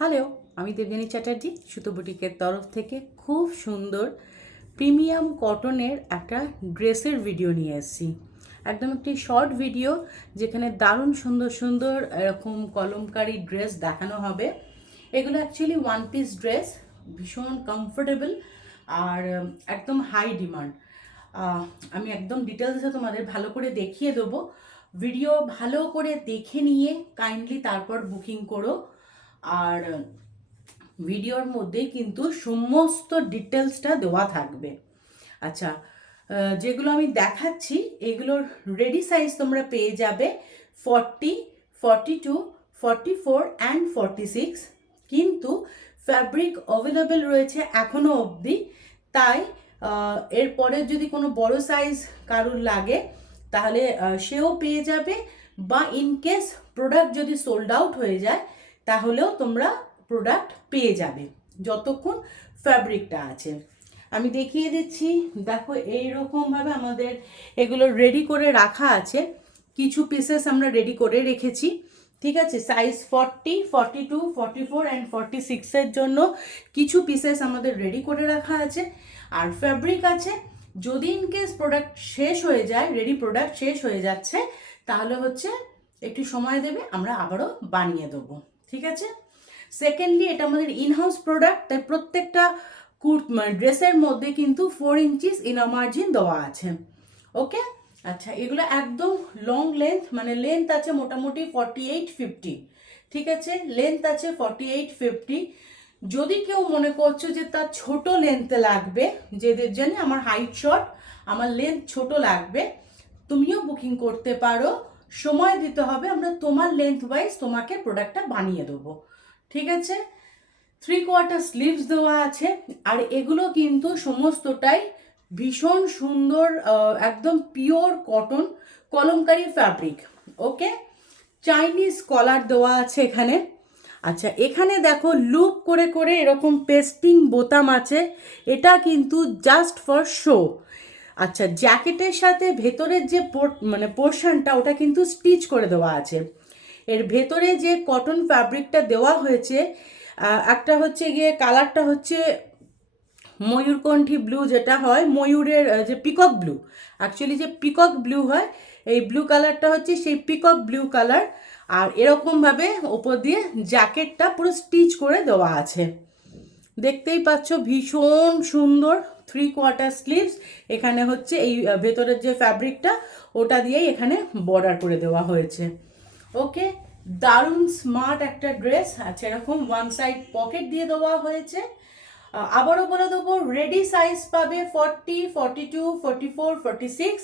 Hello, আমি দেবযানী চ্যাটার্জি সুতো বুটিকের তরফ থেকে খুব সুন্দর প্রিমিয়াম কটনের একটা ড্রেসের ভিডিও নিয়ে এসেছি। একদম একটি শর্ট ভিডিও যেখানে দারুণ সুন্দর সুন্দর এরকম কলমকারি ড্রেস দেখানো হবে। এগুলো অ্যাকচুয়ালি ওয়ান পিস ড্রেস, ভীষণ কমফোর্টেবল আর একদম হাই ডিমান্ড। আমি একদম ডিটেলসে তোমাদের ভালো করে দেখিয়ে দেবো। ভিডিও ভালো করে দেখে নিয়ে কাইন্ডলি তারপর বুকিং করো। আর ভিডিওর মধ্যে কিন্তু সমস্ত ডিটেলসটা দেওয়া থাকবে। আচ্ছা, যেগুলো আমি দেখাচ্ছি এগুলোর রেডি সাইজ তোমরা পেয়ে যাবে 40, 42, 44 অ্যান্ড 46, কিন্তু ফ্যাব্রিক অ্যাভেলেবেল রয়েছে এখনও অবধি। তাই এরপরে যদি কোনো বড় সাইজ কারুর লাগে তাহলে সেও পেয়ে যাবে, বা ইনকেস প্রোডাক্ট যদি সোল্ড আউট হয়ে যায় তাহলেও তোমরা প্রোডাক্ট পেয়ে যাবে যতক্ষণ ফ্যাব্রিকটা আছে। আমি দেখিয়ে দিচ্ছি, দেখো এইরকমভাবে আমাদের এগুলো রেডি করে রাখা আছে। কিছু পিসেস আমরা রেডি করে রেখেছি, ঠিক আছে। সাইজ 40, 42, 44 অ্যান্ড 46-এর জন্য কিছু পিসেস আমাদের রেডি করে রাখা আছে। আর ফ্যাব্রিক আছে, যদি ইনকেস প্রোডাক্ট শেষ হয়ে যায়, রেডি প্রোডাক্ট শেষ হয়ে যাচ্ছে, তাহলে হচ্ছে একটু সময় দেবে, আমরা আবারও বানিয়ে দেবো, ঠিক আছে। সেকেন্ডলি, এটা আমাদের ইনহাউস প্রোডাক্ট, তাই প্রত্যেকটা ড্রেসের মধ্যে কিন্তু 4 ইঞ্চিস ইনার মার্জিন দেওয়া আছে। ওকে, আচ্ছা, এগুলো একদম লং লেন্থ, মানে লেন্থ আছে মোটামুটি 48-50, ঠিক আছে। লেন্থ আছে 48-50। যদি কেউ মনে করছো যে তার ছোট লেন্থে লাগবে, যেদের জন্য আমার হাইট শর্ট, আমার লেন্থ ছোট লাগবে, তুমিও বুকিং করতে পারো। সময় দিতে হবে, আমরা তোমার লেন্থ ওয়াইজ তোমাকে প্রোডাক্টটা বানিয়ে দেবো, ঠিক আছে। 3/4 স্লিভস দেওয়া আছে। আর এগুলো কিন্তু সমস্তটাই ভীষণ সুন্দর, একদম পিওর কটন কলমকারি ফ্যাব্রিক। ওকে, চাইনিজ কলার দেওয়া আছে এখানে। আচ্ছা, এখানে দেখো লুপ করে করে এরকম পেস্টিং বোতাম আছে, এটা কিন্তু জাস্ট ফর শো। আচ্ছা, জ্যাকেটের সাথে ভেতরের যে মানে পোর্শনটা, ওটা কিন্তু স্টিচ করে দেওয়া আছে। এর ভেতরে যে কটন ফ্যাব্রিকটা দেওয়া হয়েছে, একটা হচ্ছে গিয়ে কালারটা হচ্ছে ময়ূরকণ্ঠী ব্লু, যেটা হয় ময়ূরের যে পিকক ব্লু, অ্যাকচুয়ালি যে পিকক ব্লু হয়, এই ব্লু কালারটা হচ্ছে সেই পিকক ব্লু কালার। আর এরকমভাবে ওপর দিয়ে জ্যাকেটটা পুরো স্টিচ করে দেওয়া আছে, দেখতেই পাচ্ছ ভীষণ সুন্দর। 3/4 স্লিভস, এখানে হচ্ছে এই ভেতরের যে ফ্যাব্রিকটা ওটা দিয়েই এখানে বর্ডার করে দেওয়া হয়েছে। ওকে, দারুণ স্মার্ট একটা ড্রেস। আচ্ছা, এরকম ওয়ান সাইড পকেট দিয়ে দেওয়া হয়েছে। আবারও বলে দেবো, রেডি সাইজ পাবে 40, 42, 44, 46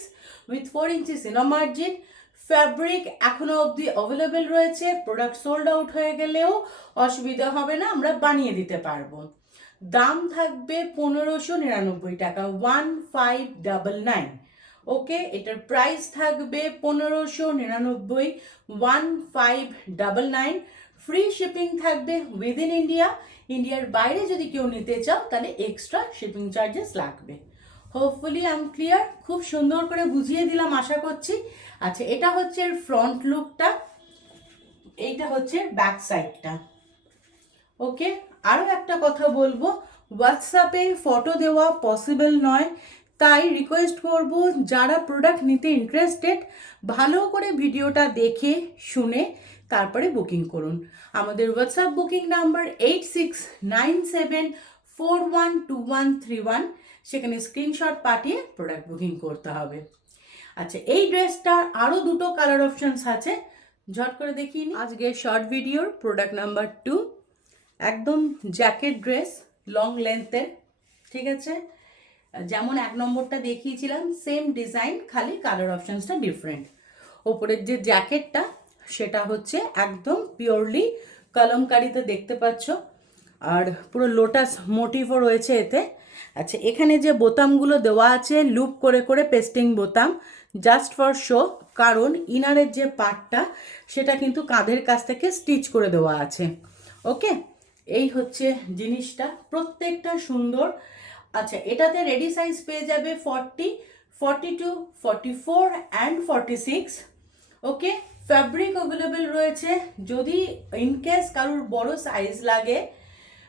with 4 inches inner margin. Fabric এখনো অবধি অ্যাভেলেবেল রয়েছে, প্রোডাক্ট সোল্ড আউট হয়ে গেলেও অসুবিধা হবে না, আমরা বানিয়ে দিতে পারবো। দাম থাকবে 1599 টাকা, 1599। ওকে, এটার প্রাইস থাকবে 1599, 1599। ফ্রি শিপিং থাকবে উইদিন ইন্ডিয়া। ইন্ডিয়ার বাইরে যদি কেউ নিতে চাও তাহলে এক্সট্রা শিপিং চার্জেস লাগবে। হোপফুলি আই এম ক্লিয়ার, খুব সুন্দর করে বুঝিয়ে দিলাম আশা করছি। আচ্ছা, এটা হচ্ছে এর ফ্রন্ট লুকটা, এইটা হচ্ছে ব্যাক সাইডটা। ওকে, আরও একটা কথা বলবো, হোয়াটসঅ্যাপে ফটো দেওয়া পসিবল নয়, তাই রিকোয়েস্ট করব যারা প্রোডাক্ট নিতে ইন্টারেস্টেড ভালো করে ভিডিওটা দেখে শুনে তারপরে বুকিং করুন। আমাদের হোয়াটসঅ্যাপ বুকিং নাম্বার 8697412131, সেখানে স্ক্রিনশট পাঠিয়ে প্রোডাক্ট বুকিং করতে হবে। আচ্ছা, এই ড্রেসটার আরও দুটো কালার অপশানস আছে, ঝট করে দেখিয়ে নিই। আজকে শর্ট ভিডিওর প্রোডাক্ট নাম্বার 2, একদম জ্যাকেট ড্রেস, লং লেন্থের, ঠিক আছে। যেমন 1 নম্বরটা দেখিয়েছিলাম সেম ডিজাইন, খালি কালার অপশানসটা ডিফারেন্ট। ওপরের যে জ্যাকেটটা সেটা হচ্ছে একদম পিওরলি কলমকারিতে দেখতে পাচ্ছ, আর পুরো লোটাস মোটিভও রয়েছে এতে। আচ্ছা, এখানে যে বোতামগুলো দেওয়া আছে লুপ করে করে পেস্টিং বোতাম, জাস্ট ফর শো, কারণ ইনারের যে পার্টটা সেটা কিন্তু কাঁধের কাছ থেকে স্টিচ করে দেওয়া আছে। ওকে, এই হচ্ছে জিনিসটা, প্রত্যেকটা সুন্দর। আচ্ছা, এটাতে রেডি সাইজ পেয়ে যাবে 40, 42, 44 অ্যান্ড 46। ওকে, ফ্যাব্রিক অ্যাভেলেবেল রয়েছে। যদি ইনকেস কারোর বড় সাইজ লাগে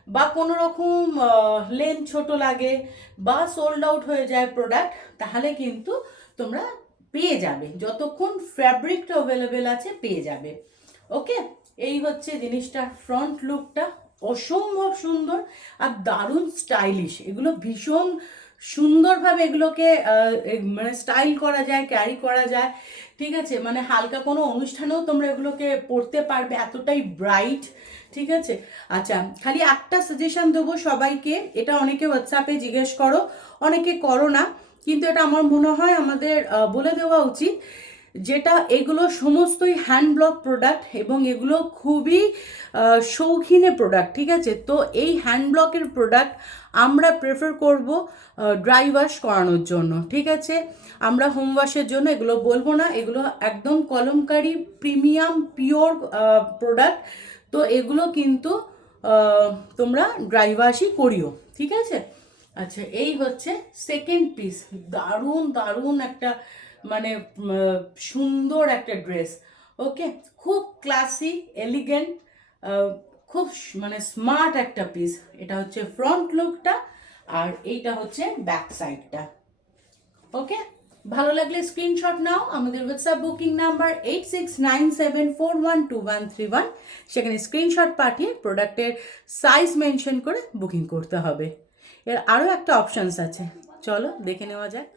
বা কোনো রকম লেন্থ ছোট লাগে বা সোল্ড আউট হয়ে যায় প্রোডাক্ট, তাহলে কিন্তু তোমরা পেয়ে যাবে, যতক্ষণ ফ্যাব্রিকটা অ্যাভেলেবেল আছে পেয়ে যাবে। ওকে, এই হচ্ছে জিনিসটা, ফ্রন্ট লুকটা অসম্ভব সুন্দর আর দারুণ স্টাইলিশ। এগুলো ভীষণ সুন্দরভাবে এগুলোকে মানে স্টাইল করা যায়, ক্যারি করা যায়, ঠিক আছে। মানে হালকা কোনো অনুষ্ঠানেও তোমরা এগুলোকে পরতে পারবে, এতটাই ব্রাইট, ঠিক আছে। আচ্ছা, খালি একটা সাজেশন দেবো সবাইকে, এটা অনেকে হোয়াটসঅ্যাপে জিজ্ঞেস করো, অনেকে করো না, কিন্তু এটা আমার মনে হয় আমাদের বলে দেওয়া উচিত, যেটা এগুলো সমস্তই হ্যান্ড ব্লক প্রোডাক্ট এবং এগুলো খুবই শৌখিনে প্রোডাক্ট, ঠিক আছে। তো এই হ্যান্ড ব্লকের প্রোডাক্ট আমরা প্রেফার করব ড্রাই ওয়াশ করানোর জন্য, ঠিক আছে। আমরা হোম ওয়াশের জন্য এগুলো বলবো না, এগুলো একদম কলমকারি প্রিমিয়াম পিওর প্রোডাক্ট। তো এগুলো কিন্তু তোমরা ড্রাই ওয়াশই করিও, ঠিক আছে। আচ্ছা, এই হচ্ছে সেকেন্ড পিস, দারুণ দারুণ একটা মানে সুন্দর একটা ড্রেস। ওকে, খুব ক্লাসি এলিগেন্ট, খুব মানে স্মার্ট একটা পিস। এটা হচ্ছে ফ্রন্ট লুকটা আর এইটা হচ্ছে ব্যাক সাইডটা। ওকে, ভালো লাগলে স্ক্রিনশট নাও, আমাদের হোয়াটসঅ্যাপ বুকিং নাম্বার 8697412131, সেখানে স্ক্রিনশট পাঠিয়ে প্রোডাক্টের সাইজ মেনশন করে বুকিং করতে হবে। এর আরও একটা অপশানস আছে, চলো দেখে নেওয়া যাক।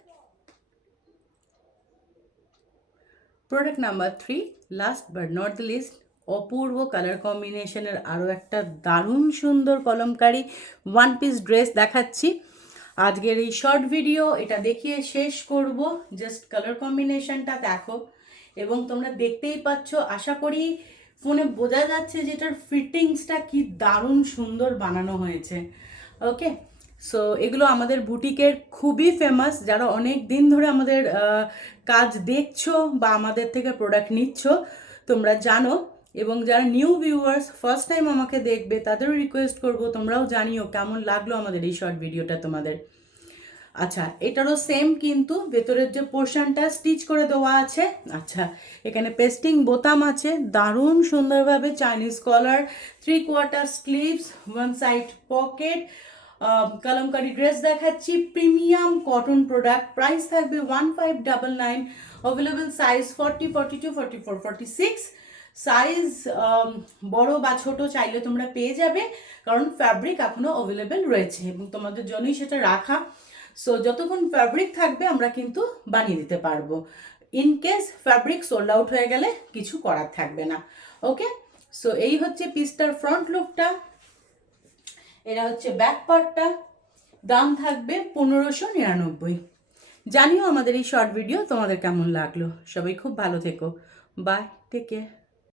Product number 3, last but not the least, অপূর্ব কালার কম্বিনেশনের আরও একটা দারুণ সুন্দর কলমকারি ওয়ান পিস ড্রেস দেখাচ্ছি। আজকের এই শর্ট ভিডিও এটা দেখিয়ে শেষ করব। জাস্ট কালার কম্বিনেশনটা দেখো এবং তোমরা দেখতেই পাচ্ছ, আশা করি ফোনে বোঝা যাচ্ছে যে এটার ফিটিংসটা কি দারুণ সুন্দর বানানো হয়েছে। ওকে, সো এগুলো আমাদের বুটিকের খুবই ফেমাস, যারা অনেক দিন ধরে আমাদের কাজ দেখছো বা আমাদের থেকে প্রোডাক্ট নিচ্ছ তোমরা জানো, এবং যারা নিউ ভিউয়ার্স ফার্স্ট টাইম আমাকে দেখবে তাদেরও রিকোয়েস্ট করব তোমরাও জানিও কেমন লাগলো আমাদের এই শর্ট ভিডিওটা তোমাদের। আচ্ছা, এটারও সেম, কিন্তু ভেতরের যে পোর্শনটা স্টিচ করে দেওয়া আছে। আচ্ছা, এখানে পেস্টিং বোতাম আছে, দারুণ সুন্দরভাবে চাইনিজ কলার, 3/4 sleeves, one side pocket, kalamkari dress দেখাচ্ছি, প্রিমিয়াম কটন প্রোডাক্ট, প্রাইস থাকবে 1599, অ্যাভেলেবল সাইজ 40, 42, 44, 46, সাইজ বড় বা ছোট চাইলে তোমরা পেয়ে যাবে, কারণ ফ্যাব্রিক এখনো অ্যাভেলেবেল রয়েছে এবং তোমাদের জন্যই সেটা রাখা। সো যতক্ষণ ফ্যাব্রিক থাকবে আমরা কিন্তু বানিয়ে দিতে পারবো, ইনকেস ফ্যাব্রিক সোল্ড আউট হয়ে গেলে কিছু করার থাকবে না। ওকে, সো এই হচ্ছে পিসটার ফ্রন্ট লুকটা, এটা হচ্ছে ব্যাক পার্টটা। দাম থাকবে 1599। জানিও আমাদের এই শর্ট ভিডিও তোমাদের কেমন লাগলো। সবাই খুব ভালো থেকো, বাই, টেক কেয়ার।